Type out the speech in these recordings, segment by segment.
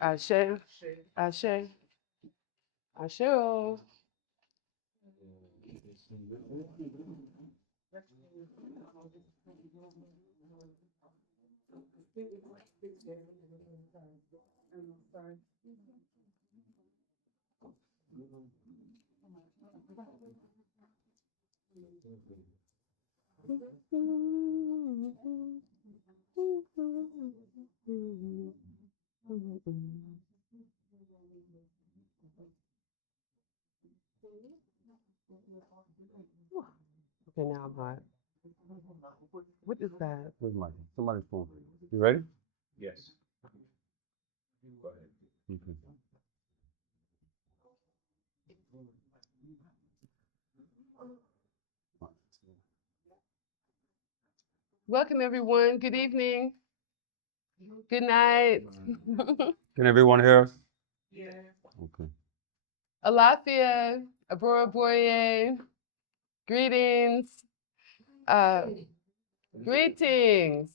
Ashe. Ashe. Ashe. Okay, now I'm hot. What is that? Where's my somebody's phone? You ready? Yes. Go ahead. Okay. Welcome, everyone. Good evening. Good night. Can everyone hear us? Yeah. Okay. Alafia, Abora Boye, greetings. Greetings.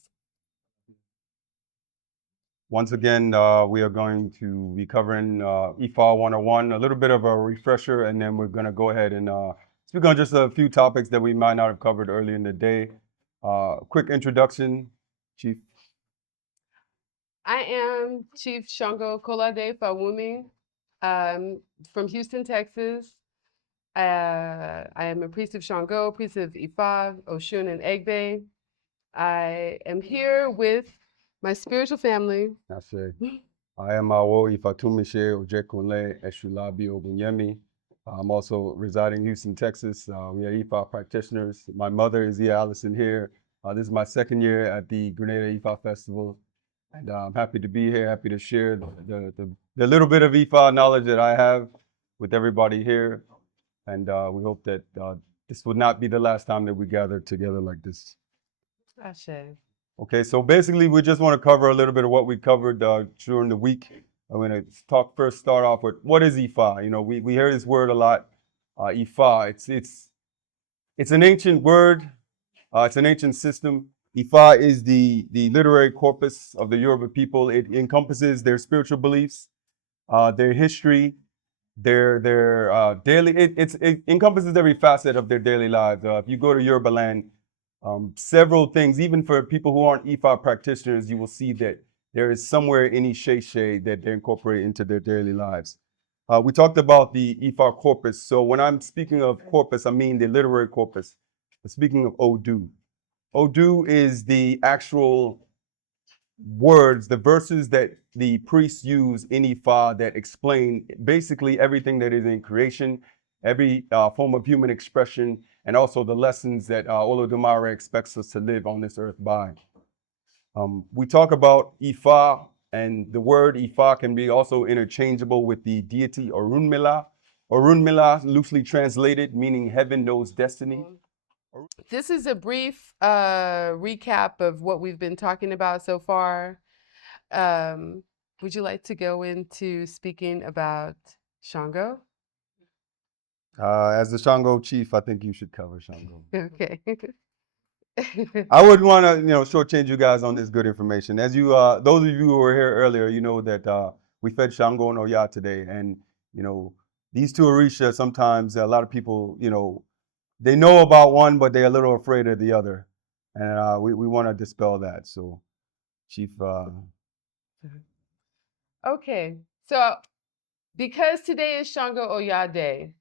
Once again, we are going to be covering IFA 101, a little bit of a refresher, and then we're going to go ahead and speak on just a few topics that we might not have covered earlier in the day. Quick introduction, Chief. I am Chief Shango Kolade Fawumi from Houston, Texas. I am a priest of Shango, priest of Ifa, Oshun, and Egbe. I am here with my spiritual family. I am Awo Ifatumishe Ojekunle Eshulabi Ogunyemi. I'm also residing in Houston, Texas. We are IFA practitioners. My mother is Allison here. This is my second year at the Grenada IFA Festival. And I'm happy to be here, happy to share the little bit of IFA knowledge that I have with everybody here. And we hope that this will not be the last time that we gather together like this. Ashe. Okay, so basically we just want to cover a little bit of what we covered during the week. I'm going to start off with what is Ifa? You know, we hear this word a lot, Ifa. It's an ancient word. It's an ancient system. Ifa is the literary corpus of the Yoruba people. It encompasses their spiritual beliefs, their history, their daily. It encompasses every facet of their daily lives. If you go to Yoruba land, several things, even for people who aren't IFA practitioners, you will see that there is somewhere in Isheshe that they incorporate into their daily lives. We talked about the IFA corpus. So when I'm speaking of corpus, I mean the literary corpus. Speaking of Odu. Odu is the actual words, the verses that the priests use in Ifa that explain basically everything that is in creation, every form of human expression, and also the lessons that Olodumare expects us to live on this earth by. We talk about Ifa, and the word Ifa can be also interchangeable with the deity Orunmila. Orunmila, loosely translated, meaning heaven knows destiny. This is a brief recap of what we've been talking about so far. Would you like to go into speaking about Shango? As the Shango chief, I think you should cover Shango. Okay. I wouldn't want to, shortchange you guys on this good information. As you, those of you who were here earlier, you know that we fed Shango and Oya today, and these two Orisha, sometimes a lot of people, they know about one, but they're a little afraid of the other, and we want to dispel that. So, Chief. Okay, so because today is Shango Oya Day,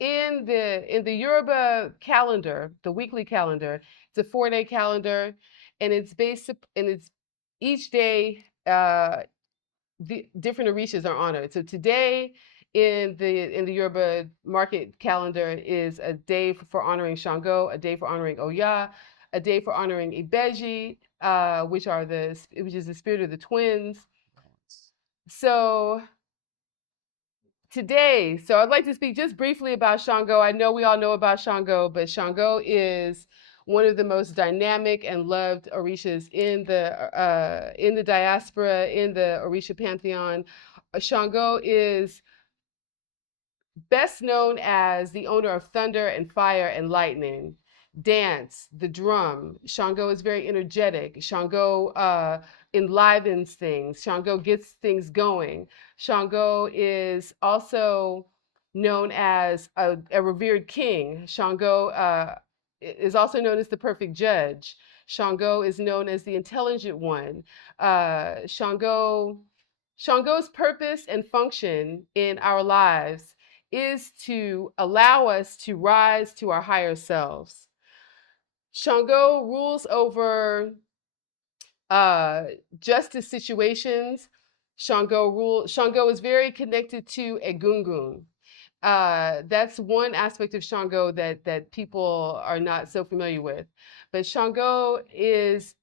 in the Yoruba calendar, the weekly calendar, it's a 4-day calendar, and it's each day the different orishas are honored. So today in the Yoruba market calendar is a day for honoring Shango, a day for honoring Oya, a day for honoring Ibeji, which is the spirit of the twins. So today, I'd like to speak just briefly about Shango. I know we all know about Shango, but Shango is one of the most dynamic and loved orishas in the diaspora, in the Orisha pantheon. Shango is best known as the owner of thunder and fire and lightning, dance, the drum. Shango is very energetic. Shango enlivens things. Shango gets things going. Shango is also known as a revered king. Shango is also known as the perfect judge. Shango is known as the intelligent one. Shango's purpose and function in our lives is to allow us to rise to our higher selves. Shango rules over justice situations. Shango is very connected to Egungun. That's one aspect of Shango that people are not so familiar with. But Shango is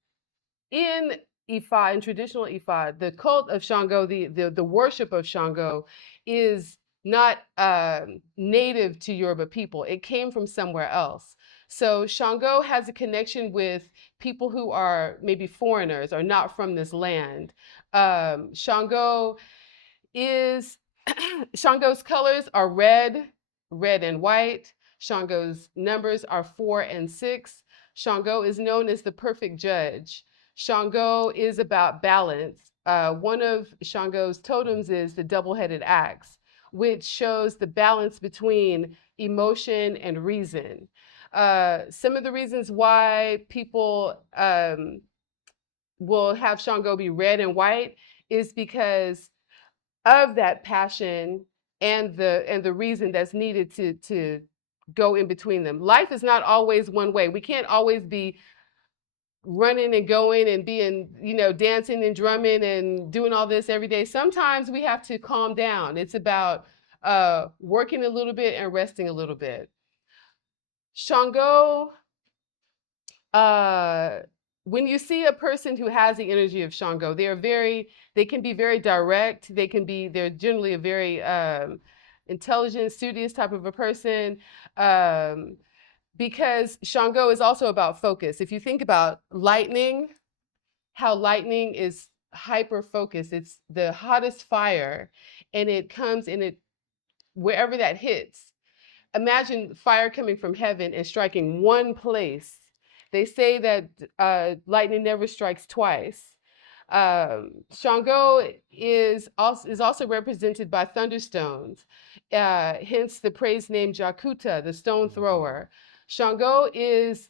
in Ifa, in traditional Ifa, the cult of Shango, the worship of Shango is not native to Yoruba people. It came from somewhere else. So Shango has a connection with people who are maybe foreigners or not from this land. Shango is Shango's colors are red, red and white. Shango's numbers are 4 and 6. Shango is known as the perfect judge. Shango is about balance. One of Shango's totems is the double-headed axe, which shows the balance between emotion and reason. Some of the reasons why people will have Shango be red and white is because of that passion and the reason that's needed to go in between them. Life is not always one way. We can't always be running and going and being, dancing and drumming and doing all this every day. Sometimes we have to calm down. It's about working a little bit and resting a little bit. Shango, when you see a person who has the energy of Shango, they can be very direct. They're generally a very intelligent, studious type of a person. Because Shango is also about focus. If you think about lightning, how lightning is hyper focused, it's the hottest fire, and it comes in it wherever that hits. Imagine fire coming from heaven and striking one place. They say that lightning never strikes twice. Shango is also represented by thunderstones, hence the praise name Jakuta, the stone thrower. Shango is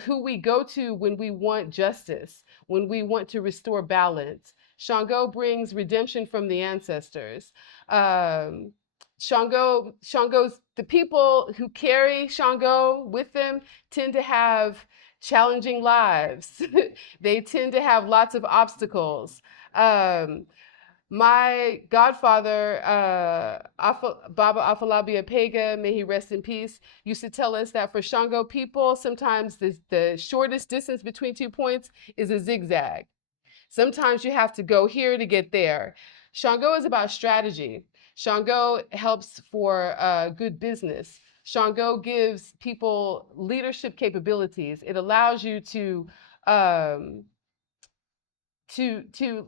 who we go to when we want justice, when we want to restore balance. Shango brings redemption from the ancestors. The people who carry Shango with them tend to have challenging lives. They tend to have lots of obstacles. My godfather, Baba Afalabi Apega, may he rest in peace, used to tell us that for Shango people, sometimes the shortest distance between 2 points is a zigzag. Sometimes you have to go here to get there. Shango is about strategy. Shango helps for good business. Shango gives people leadership capabilities. It allows you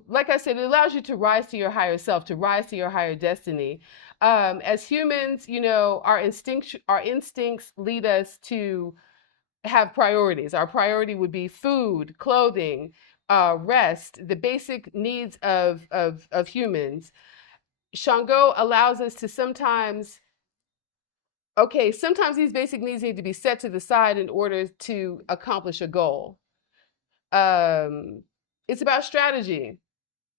like I said, it allows you to rise to your higher self, to rise to your higher destiny. As humans, our instincts lead us to have priorities. Our priority would be food, clothing, rest, the basic needs of humans. Shango allows us to sometimes these basic needs need to be set to the side in order to accomplish a goal. It's about strategy,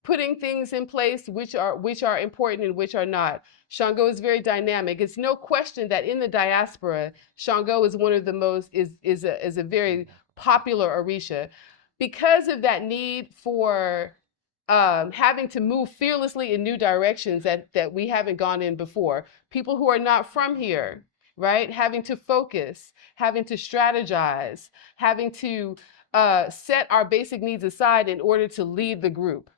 putting things in place which are important and which are not. Shango is very dynamic. It's no question that in the diaspora, Shango is one of the most is a very popular orisha because of that need for having to move fearlessly in new directions that we haven't gone in before. People who are not from here, right? Having to focus, having to strategize, having to set our basic needs aside in order to lead the group.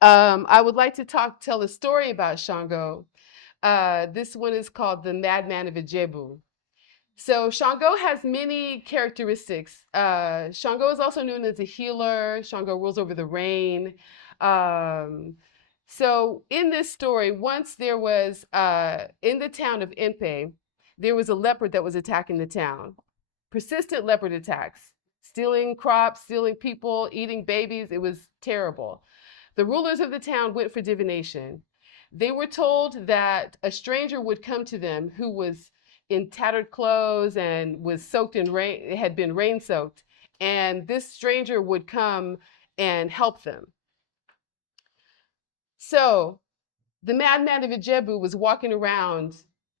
I would like to tell a story about Shango. This one is called The Madman of Ijebu. So Shango has many characteristics. Shango is also known as a healer. Shango rules over the rain. So in this story, once there was, in the town of Impe, there was a leopard that was attacking the town. Persistent leopard attacks. stealing crops, stealing people, eating babies. It was terrible. The rulers of the town went for divination. They were told that a stranger would come to them who was in tattered clothes and was soaked in rain, had been rain soaked, and this stranger would come and help them. So the madman of Ijebu was walking around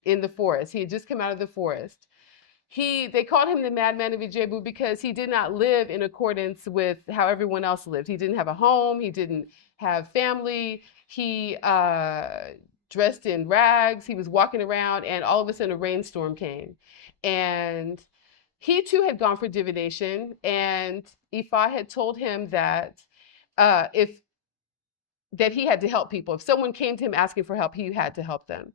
in the forest. He had just come out of the forest. They called him the madman of Ijebu because he did not live in accordance with how everyone else lived. He didn't have a home. He didn't have family. He dressed in rags. He was walking around, and all of a sudden a rainstorm came. And he too had gone for divination, and Ifa had told him that if that he had to help people. If someone came to him asking for help, he had to help them.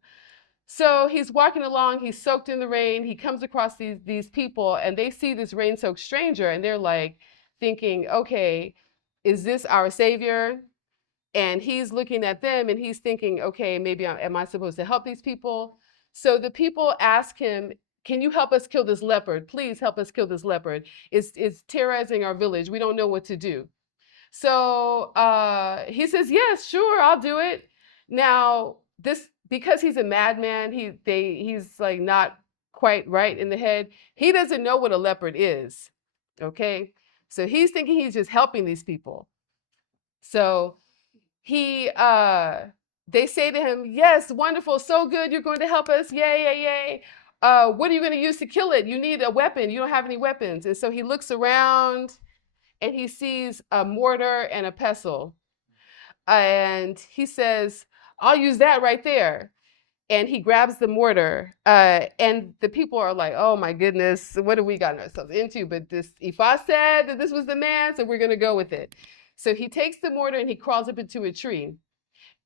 So he's walking along, he's soaked in the rain, he comes across these people, and they see this rain-soaked stranger, and they're like thinking, okay, is this our savior? And he's looking at them and he's thinking, okay, maybe am I supposed to help these people? So the people ask him, can you help us kill this leopard? Please help us kill this leopard. It's terrorizing our village. We don't know what to do. So he says, yes, sure, I'll do it. Now, because he's a madman, he's like not quite right in the head. He doesn't know what a leopard is, okay? So he's thinking he's just helping these people. So they say to him, yes, wonderful, so good, you're going to help us, yay, yay, yay. What are you going to use to kill it? You need a weapon. You don't have any weapons. And so he looks around and he sees a mortar and a pestle. And he says, I'll use that right there. And he grabs the mortar. And the people are like, oh my goodness, what have we gotten ourselves into? But this Ifa said that this was the man, so we're going to go with it. So he takes the mortar and he crawls up into a tree.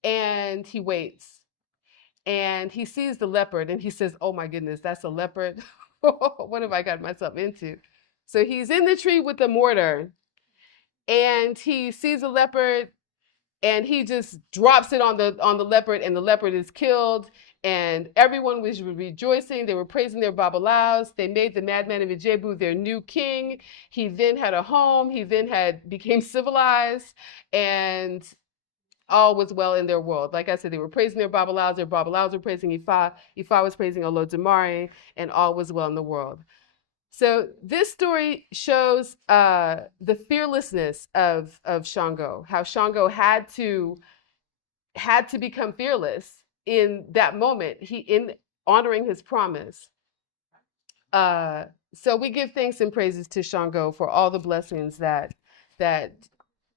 And he waits. And he sees the leopard and he says, oh my goodness, that's a leopard. What have I got myself into? So he's in the tree with the mortar. And he sees a leopard and he just drops it on the leopard, and the leopard is killed. And everyone was rejoicing. They were praising their babalaos. They made the madman of Ijebu their new king. He then had a home. He then became civilized, and all was well in their world. Like I said, they were praising their babalaos were praising Ifa. Ifa was praising Olodumare, and all was well in the world. So this story shows the fearlessness of Shango, how Shango had to become fearless in that moment, in honoring his promise. So we give thanks and praises to Shango for all the blessings that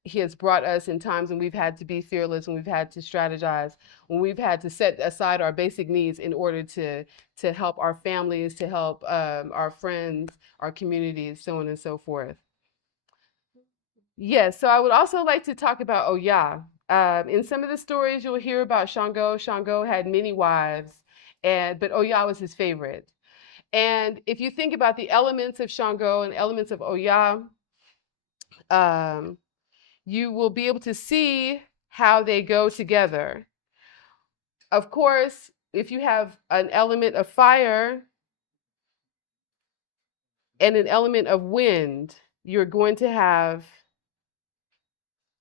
he has brought us in times when we've had to be fearless, when we've had to strategize, when we've had to set aside our basic needs in order to help our families, to help our friends, our communities, so on and so forth. Yes, so I would also like to talk about Oya. In some of the stories you'll hear about Shango. Shango had many wives, but Oya was his favorite. And if you think about the elements of Shango and elements of Oya, you will be able to see how they go together. Of course, if you have an element of fire and an element of wind, you're going to have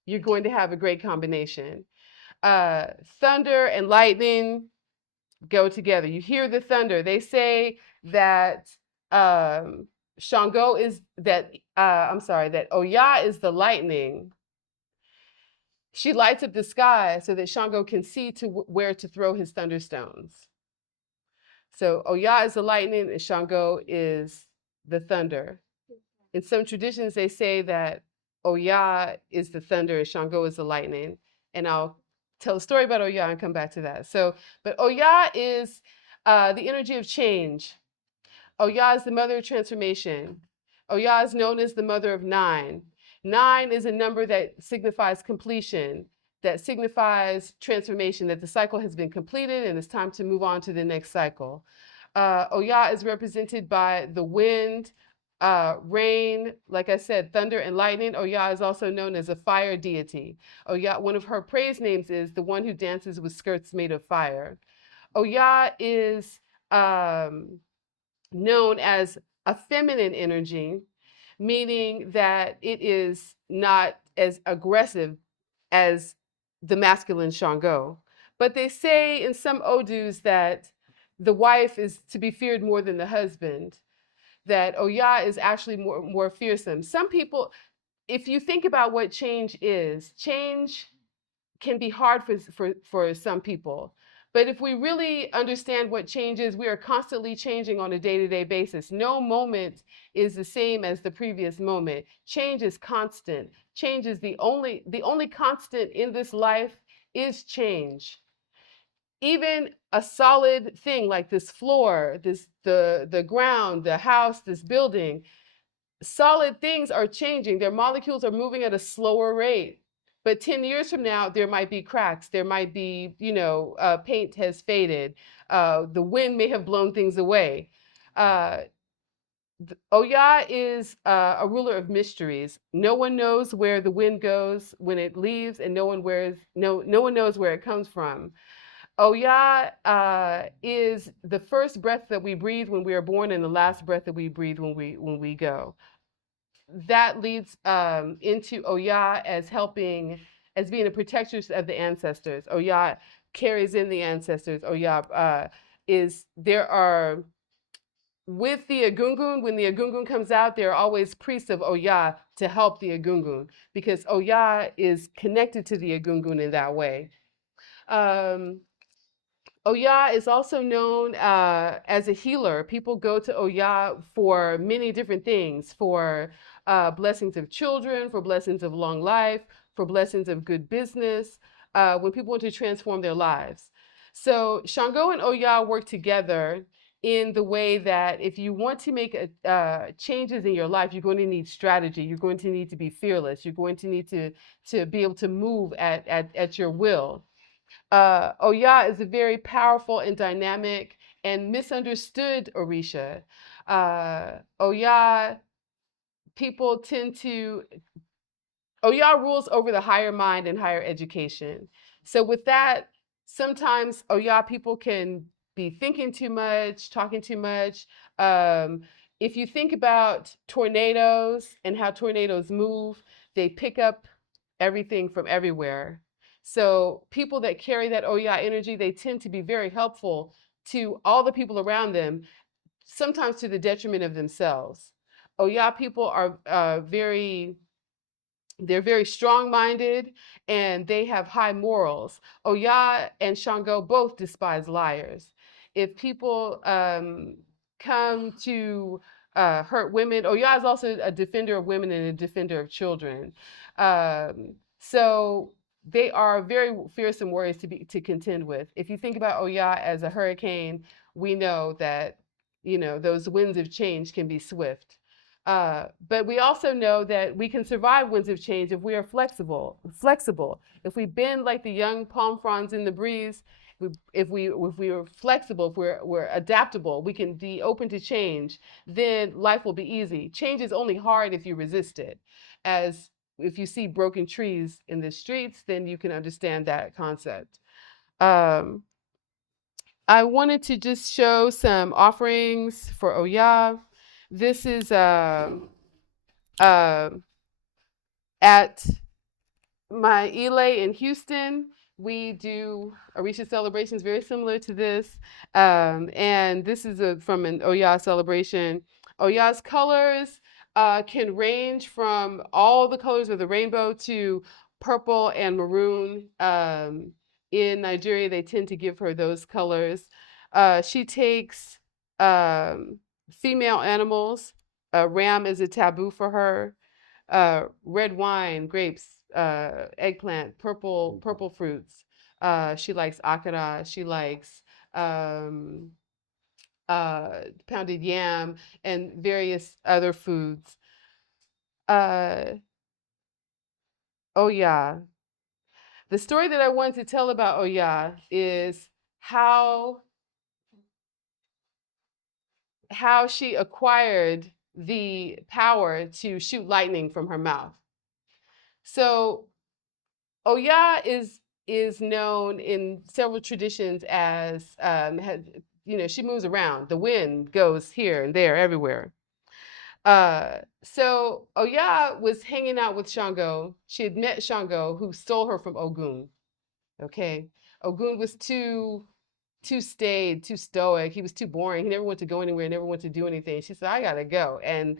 a great combination. Thunder and lightning go together. You hear the thunder. They say that Shango is that that Oya is the lightning. She lights up the sky so that Shango can see where to throw his thunderstones. So Oya is the lightning and Shango is the thunder. In some traditions, they say that Oya is the thunder and Shango is the lightning. And I'll tell a story about Oya and come back to that. But Oya is the energy of change. Oya is the mother of transformation. Oya is known as the mother of 9. 9 is a number that signifies completion, that signifies transformation, that the cycle has been completed and it's time to move on to the next cycle. Oya is represented by the wind, rain, like I said, thunder and lightning. Oya is also known as a fire deity. Oya, one of her praise names is the one who dances with skirts made of fire. Oya is known as a feminine energy, meaning that it is not as aggressive as the masculine Shango. But they say in some Odus that the wife is to be feared more than the husband, that Oya is actually more fearsome. Some people, if you think about what change is, change can be hard for some people. But if we really understand what change is, we are constantly changing on a day-to-day basis. No moment is the same as the previous moment. Change is constant. Change is the only constant in this life is change. Even a solid thing like this floor, the ground, the house, this building, solid things are changing. Their molecules are moving at a slower rate. But 10 years from now, there might be cracks. There might be, paint has faded. The wind may have blown things away. Oya is a ruler of mysteries. No one knows where the wind goes when it leaves, and no one knows where it comes from. Oya is the first breath that we breathe when we are born, and the last breath that we breathe when we go. That leads into Oya as being a protector of the ancestors. Oya carries in the ancestors. Oya with the Agungun, when the Agungun comes out, there are always priests of Oya to help the Agungun, because Oya is connected to the Agungun in that way. Oya is also known as a healer. People go to Oya for many different things, for blessings of children, for blessings of long life, for blessings of good business, when people want to transform their lives. So Shango and Oya work together in the way that if you want to make changes in your life, you're going to need strategy. You're going to need to be fearless. You're going to need to be able to move at your will. Oya is a very powerful and dynamic and misunderstood Orisha. Oya, people tend to, Oya rules over the higher mind and higher education. So with that, sometimes Oya people can be thinking too much, talking too much. If you think about tornadoes and how tornadoes move, they pick up everything from everywhere. So people that carry that Oya energy, they tend to be very helpful to all the people around them, sometimes to the detriment of themselves. Oya people are they're very strong-minded and they have high morals. Oya and Shango both despise liars. If people come to hurt women, Oya is also a defender of women and a defender of children. So they are very fearsome warriors to contend with. If you think about Oya as a hurricane, we know that those winds of change can be swift. But we also know that we can survive winds of change if we are flexible. If we bend like the young palm fronds in the breeze, if we are flexible, if we're adaptable, we can be open to change, then life will be easy. Change is only hard if you resist it. As if you see broken trees in the streets, then you can understand that concept. I wanted to just show some offerings for Oya. This is at my Elay in Houston. We do Orisha celebrations very similar to this. And this is from an Oya celebration. Oya's colors can range from all the colors of the rainbow to purple and maroon. In Nigeria, they tend to give her those colors. She takes female animals. Ram is a taboo for her. Red wine, grapes, eggplant, purple fruits. She likes akara. She likes pounded yam and various other foods. Oya. The story that I wanted to tell about Oya is how she acquired the power to shoot lightning from her mouth. So Oya is known in several traditions as she moves around. The wind goes here and there, everywhere. So Oya was hanging out with Shango. She had met Shango, who stole her from Ogun. Okay, Ogun was too staid, too stoic. He was too boring. He never wanted to go anywhere, never wanted to do anything. She said, I gotta go. And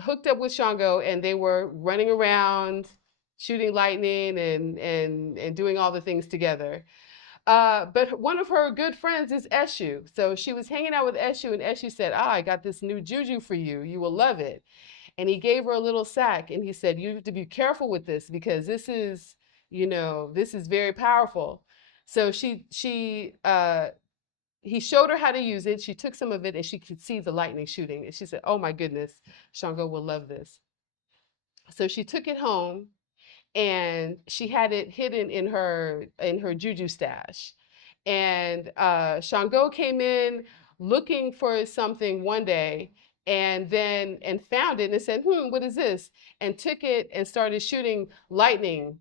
hooked up with Shango, and they were running around, shooting lightning and doing all the things together. But one of her good friends is Eshu. So she was hanging out with Eshu, and Eshu said, I got this new juju for you. You will love it. And he gave her a little sack, and he said, you have to be careful with this because this is, this is very powerful. So he showed her how to use it. She took some of it and she could see the lightning shooting. And she said, oh my goodness, Shango will love this. So she took it home and she had it hidden in her juju stash. And Shango came in looking for something one day and found it and said, what is this? And took it and started shooting lightning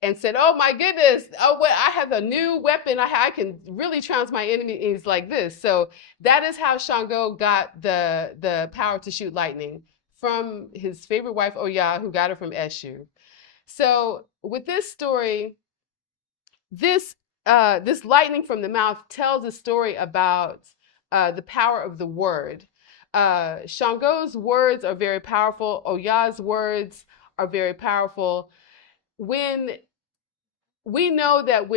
and said, "Oh my goodness! Oh, what I have a new weapon. I can really trounce my enemies like this." So that is how Shango got the power to shoot lightning from his favorite wife Oya, who got it from Eshu. So with this story, this this lightning from the mouth tells a story about the power of the word. Shango's words are very powerful. Oya's words are very powerful. When we know that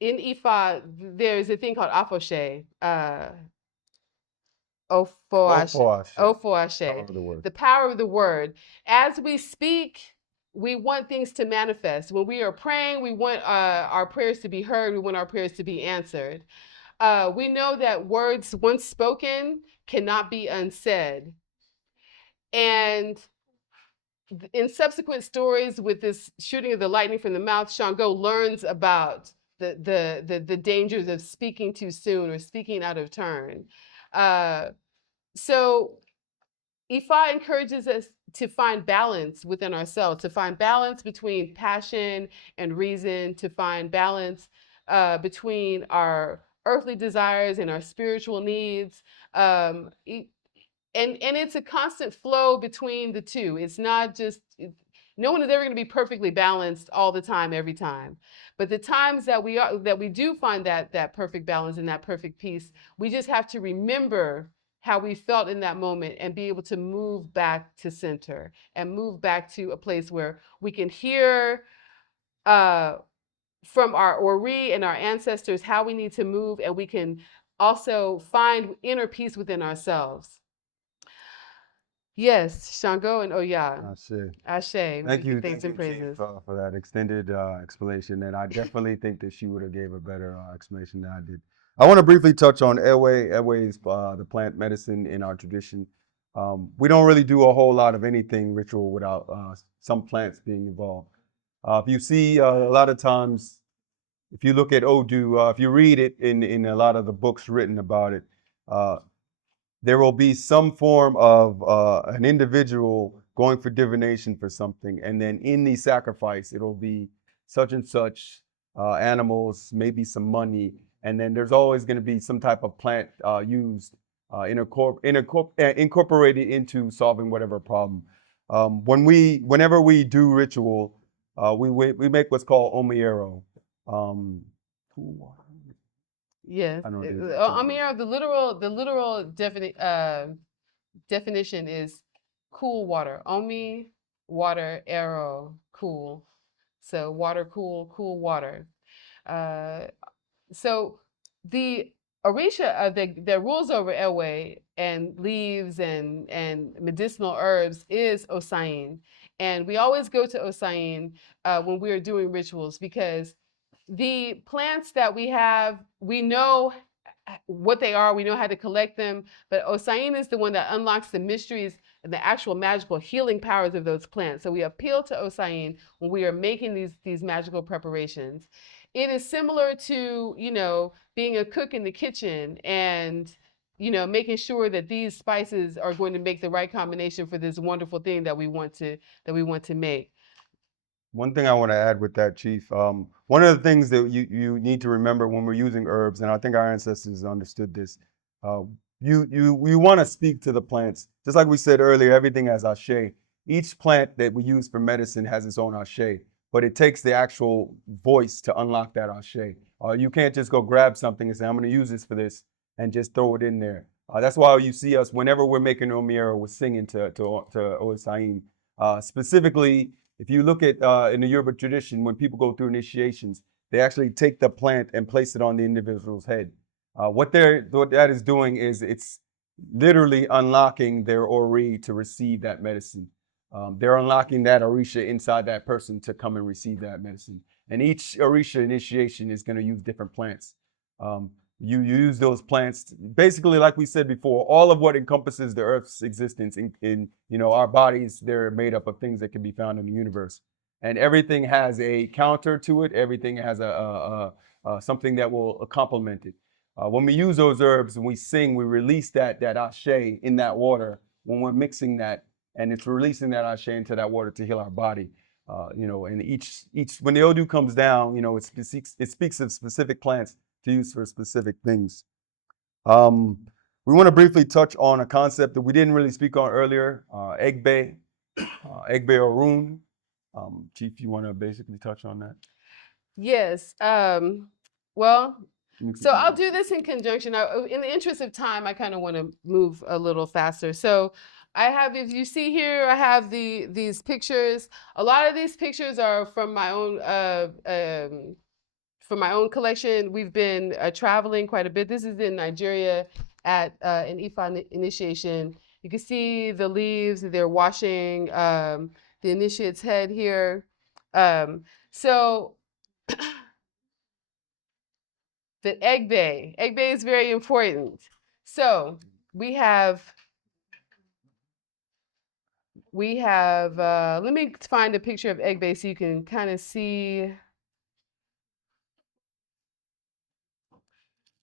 in Ifa there's a thing called afoshe, ofoashe, Power of the word. the power of the word. As we speak, we want things to manifest. When we are praying, we want our prayers to be heard. We want our prayers to be answered. We know that words once spoken cannot be unsaid. And in subsequent stories with this shooting of the lightning from the mouth, Shango learns about the dangers of speaking too soon or speaking out of turn. So Ifa encourages us to find balance within ourselves, to find balance between passion and reason, to find balance between our earthly desires and our spiritual needs. And it's a constant flow between the two. It's not just no one is ever going to be perfectly balanced all the time, every time. But the times that we do find that perfect balance and that perfect peace, we just have to remember how we felt in that moment and be able to move back to center and move back to a place where we can hear from our ori and our ancestors how we need to move, and we can also find inner peace within ourselves. Yes, Shango and Oya. Ashe. Ashe. Thank you, Thanks and praises. Chief, for that extended explanation. And I definitely think that she would have gave a better explanation than I did. I want to briefly touch on Ewe. Ewe is the plant medicine in our tradition. We don't really do a whole lot of anything ritual without some plants being involved. If you see a lot of times, if you look at Odu, if you read it in a lot of the books written about it, there will be some form of an individual going for divination for something, and then in the sacrifice, it'll be such and such animals, maybe some money, and then there's always going to be some type of plant used, incorporated into solving whatever problem. Whenever we do ritual, we make what's called omiero. Yes. I don't know Amir, the literal definition is cool water. Omi, water, arrow, cool. So water, cool water. So the Orisha, the rules over airway and leaves and medicinal herbs is Osain. And we always go to Osain when we are doing rituals, because the plants that we have, we know what they are, we know how to collect them, but Osain is the one that unlocks the mysteries and the actual magical healing powers of those plants. So we appeal to Osain when we are making these magical preparations. It is similar to, being a cook in the kitchen and, making sure that these spices are going to make the right combination for this wonderful thing that we want to make. One thing I want to add with that, Chief, one of the things that you need to remember when we're using herbs, and I think our ancestors understood this, you want to speak to the plants. Just like we said earlier, everything has ashe. Each plant that we use for medicine has its own ashe, but it takes the actual voice to unlock that ashe. You can't just go grab something and say, I'm going to use this for this, and just throw it in there. That's why you see us whenever we're making Omiera, we're singing to Osain. Specifically, if you look at in the Yoruba tradition, when people go through initiations, they actually take the plant and place it on the individual's head. What that is doing is it's literally unlocking their ori to receive that medicine. They're unlocking that orisha inside that person to come and receive that medicine. And each orisha initiation is going to use different plants. You use those plants basically, like we said before, all of what encompasses the earth's existence in our bodies. They're made up of things that can be found in the universe, and everything has a counter to it. Everything has a something that will complement it. When we use those herbs and we sing, we release that ashe in that water when we're mixing that, and it's releasing that ashe into that water to heal our body. And each when the Odu comes down, it speaks of specific plants to use for specific things. We want to briefly touch on a concept that we didn't really speak on earlier, Egbe Orun. Chief, you want to basically touch on that? Yes. Well, so I'll do this in conjunction. In the interest of time, I kind of want to move a little faster. So I have, if you see here, I have these pictures. A lot of these pictures are from my own collection. We've been traveling quite a bit. This is in Nigeria at an IFA initiation. You can see the leaves. They're washing the initiate's head here. So the Egbe is very important. So we have, let me find a picture of Egbe so you can kind of see.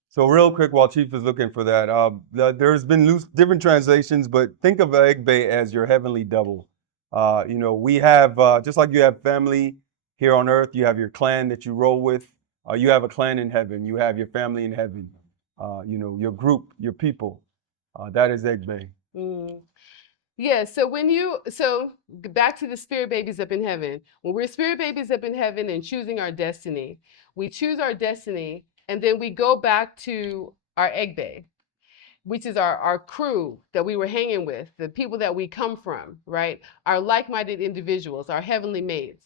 So real quick, while Chief is looking for that, there's been different translations, but think of Egbe as your heavenly double. We have, just like you have family here on earth, you have your clan that you roll with. You have a clan in heaven. You have your family in heaven. Your group, your people. That is Egbe. Yeah, so back to the spirit babies up in heaven. When we're spirit babies up in heaven and choosing our destiny, we choose our destiny and then we go back to our Egbe, which is our crew that we were hanging with, the people that we come from, right? Our like-minded individuals, our heavenly mates.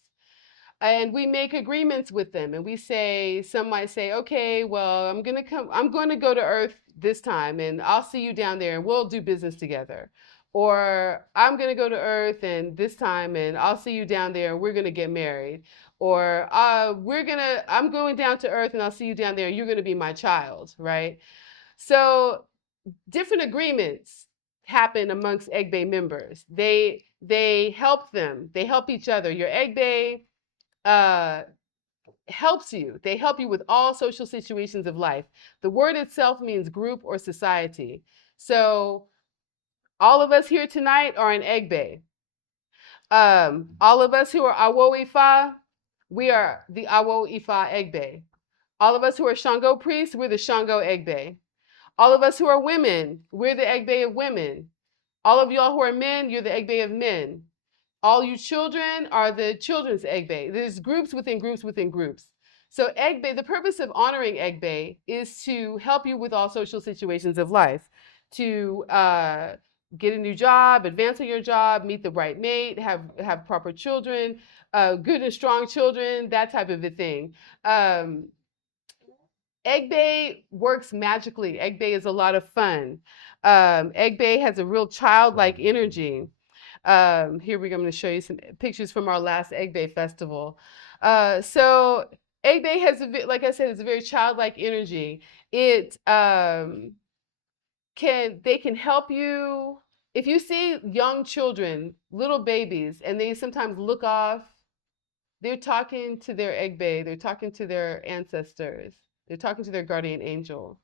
And we make agreements with them and we say, some might say, okay, well, I'm going to go to earth this time and I'll see you down there and we'll do business together. Or I'm going to go to earth and this time and I'll see you down there and we're going to get married. Or I'm going down to earth and I'll see you down there and you're going to be my child, right? So different agreements happen amongst Egbe members. They help them. They help each other. Your Egbe helps you. They help you with all social situations of life. The word itself means group or society. So all of us here tonight are an Egbe. All of us who are Awo Ifa, we are the Awo Ifa Egbe. All of us who are Shango priests, we're the Shango Egbe. All of us who are women, we're the Egbe of women. All of y'all who are men, you're the Egbe of men. All you children are the children's Egbe. There's groups within groups within groups. So Egbe, the purpose of honoring Egbe is to help you with all social situations of life, to get a new job, advance on your job, meet the right mate, have proper children, good and strong children, that type of a thing. Egbe works magically. Egbe is a lot of fun. Egbe has a real childlike energy. Here I'm going to show you some pictures from our last Egbe festival. So Egbe has, like I said, it's a very childlike energy. They can help you. If you see young children, little babies, and they sometimes look off, they're talking to their Egbe, they're talking to their ancestors, they're talking to their guardian angel.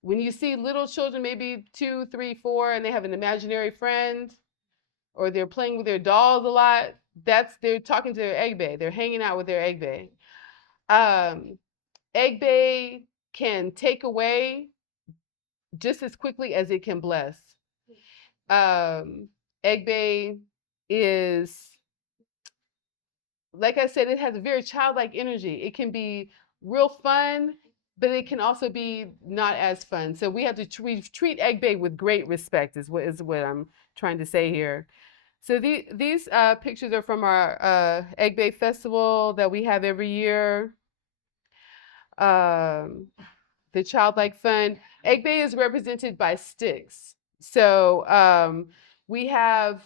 When you see little children, maybe 2, 3, 4, and they have an imaginary friend, or they're playing with their dolls a lot, they're talking to their Egbe. They're hanging out with their Egbe. Egbe can take away just as quickly as it can bless. Egg Bay is, like I said, it has a very childlike energy. It can be real fun, but it can also be not as fun. So we have to we treat Egg Bay with great respect. Is what I'm trying to say here. So these pictures are from our Egg Bay Festival that we have every year. Um, the childlike fun. Egg Bay is represented by sticks. So we have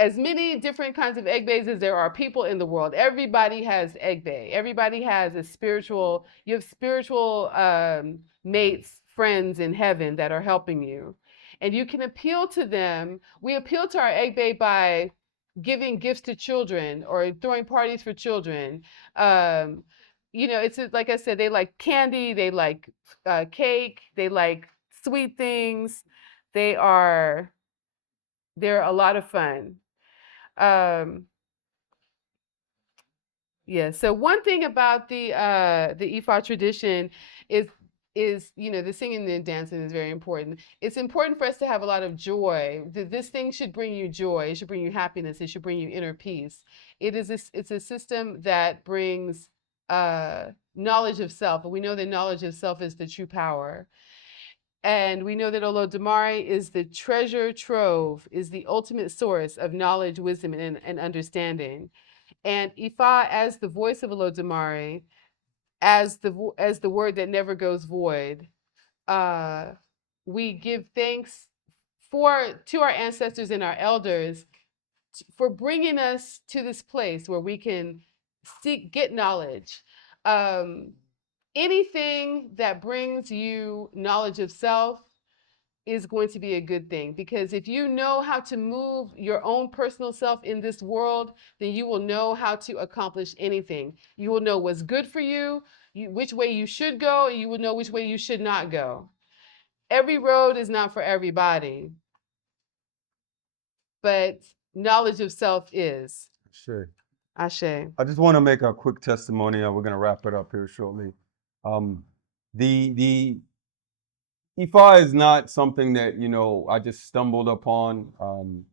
as many different kinds of egg bays as there are people in the world. Everybody has egg bay. Everybody has a spiritual, you have spiritual mates, friends in heaven that are helping you. And you can appeal to them. We appeal to our egg bay by giving gifts to children or throwing parties for children. It's like I said, they like candy, they like cake, they like sweet things. They are, they're a lot of fun. Um, yeah. So one thing about the Ifa tradition is the singing and dancing is very important. It's important for us to have a lot of joy. This thing should bring you joy. It should bring you happiness. It should bring you inner peace. It's a system that brings knowledge of self, and we know that knowledge of self is the true power. And we know that Olodumare is the treasure trove, is the ultimate source of knowledge, wisdom, and understanding. And Ifa as the voice of Olodumare, as the word that never goes void. We give thanks to our ancestors and our elders for bringing us to this place where we can get knowledge. Anything that brings you knowledge of self is going to be a good thing, because if you know how to move your own personal self in this world, then you will know how to accomplish anything. You will know what's good for you, which way you should go, and you will know which way you should not go. Every road is not for everybody, but knowledge of self is. Sure. Ashe. I just want to make a quick testimony, and we're going to wrap it up here shortly. The Ifa is not something that I just stumbled upon.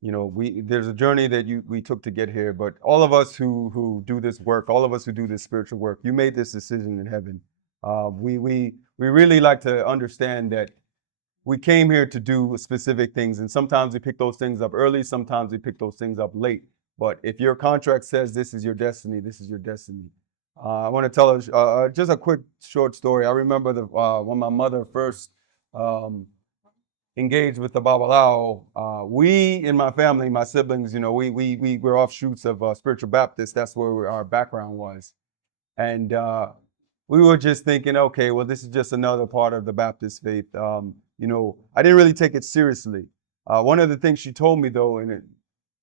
There's a journey that we took to get here, but all of us who do this work, all of us who do this spiritual work, you made this decision in heaven. We really like to understand that we came here to do specific things, and sometimes we pick those things up early, sometimes we pick those things up late. But if your contract says this is your destiny, this is your destiny. I want to tell just a quick short story. I remember when my mother first engaged with the Babalao. We in my family, my siblings, we were offshoots of Spiritual Baptist. That's where our background was. And we were just thinking, okay, well, this is just another part of the Baptist faith. I didn't really take it seriously. One of the things she told me, though,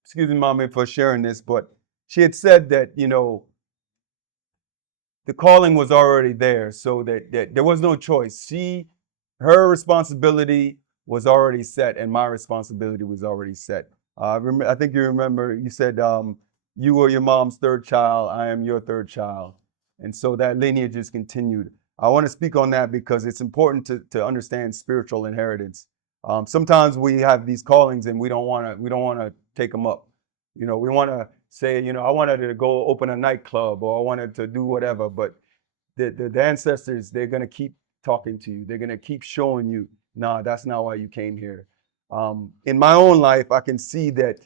excuse me, Mommy, for sharing this, but she had said that, the calling was already there, so that there was no choice. Her responsibility was already set, and my responsibility was already set. I think you remember, you said you were your mom's third child, I am your third child. And so that lineage is continued. I want to speak on that because it's important to understand spiritual inheritance. Sometimes we have these callings and we don't want to take them up. We want to say, I wanted to go open a nightclub, or I wanted to do whatever, but the ancestors, they're going to keep talking to you. They're going to keep showing you, nah, that's not why you came here. In my own life, I can see that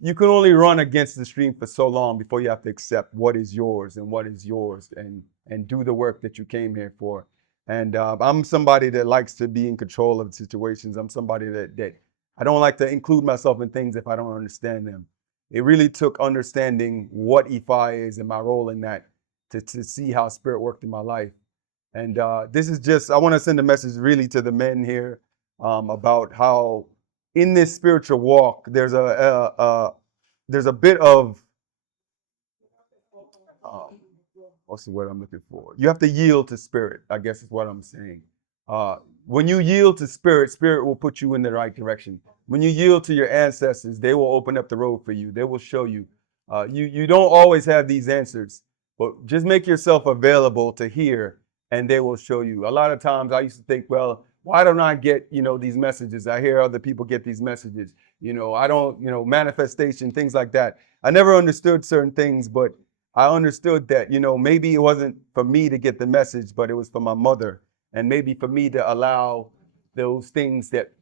you can only run against the stream for so long before you have to accept what is yours and do the work that you came here for. And I'm somebody that likes to be in control of situations. I'm somebody that I don't like to include myself in things if I don't understand them. It really took understanding what Ifa is and my role in that to see how spirit worked in my life. And this is just, I want to send a message really to the men here about how in this spiritual walk, there's a bit of, what's the word I'm looking for? You have to yield to spirit, I guess is what I'm saying. When you yield to spirit, spirit will put you in the right direction. When you yield to your ancestors, they will open up the road for you. They will show you. You don't always have these answers, but just make yourself available to hear and they will show you. A lot of times I used to think, well, why don't I get, these messages? I hear other people get these messages. I don't, manifestation, things like that. I never understood certain things, but I understood that, maybe it wasn't for me to get the message, but it was for my mother. And maybe for me to allow those things that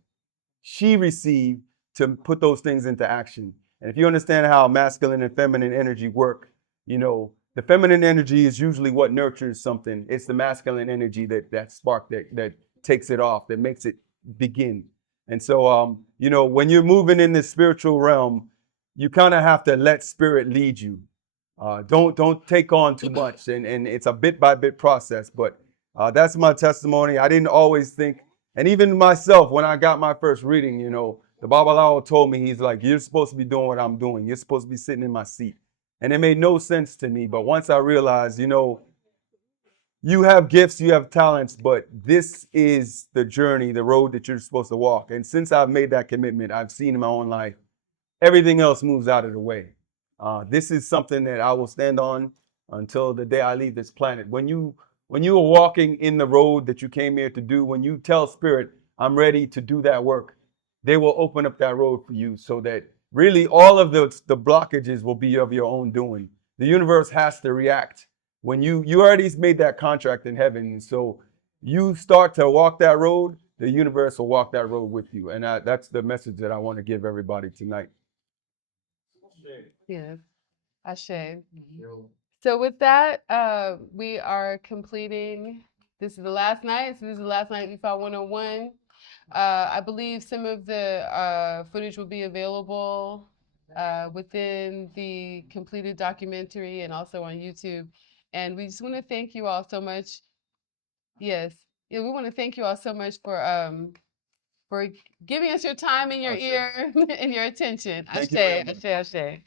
she received to put those things into action. And if you understand how masculine and feminine energy work, the feminine energy is usually what nurtures something. It's the masculine energy that spark that takes it off, that makes it begin. And so, when you're moving in this spiritual realm, you kind of have to let spirit lead you. Don't take on too much, and it's a bit by bit process. But that's my testimony. I didn't always think, and even myself, when I got my first reading, the Babalawo told me, he's like, you're supposed to be doing what I'm doing. You're supposed to be sitting in my seat. And it made no sense to me. But once I realized, you have gifts, you have talents, but this is the journey, the road that you're supposed to walk. And since I've made that commitment, I've seen in my own life, everything else moves out of the way. This is something that I will stand on until the day I leave this planet. When you are walking in the road that you came here to do, when you tell spirit, I'm ready to do that work, they will open up that road for you so that really all of the blockages will be of your own doing. The universe has to react. When you already made that contract in heaven, so you start to walk that road, the universe will walk that road with you. And that's the message that I want to give everybody tonight. Yes, Ashe. So with that, we are completing. This is the last night. So this is the last night IFA 101. I believe some of the footage will be available within the completed documentary and also on YouTube. And we just want to thank you all so much. Yes, yeah, we want to thank you all so much for giving us your time and your ear and your attention. Thank Ashe, you. Ashe, Ashe.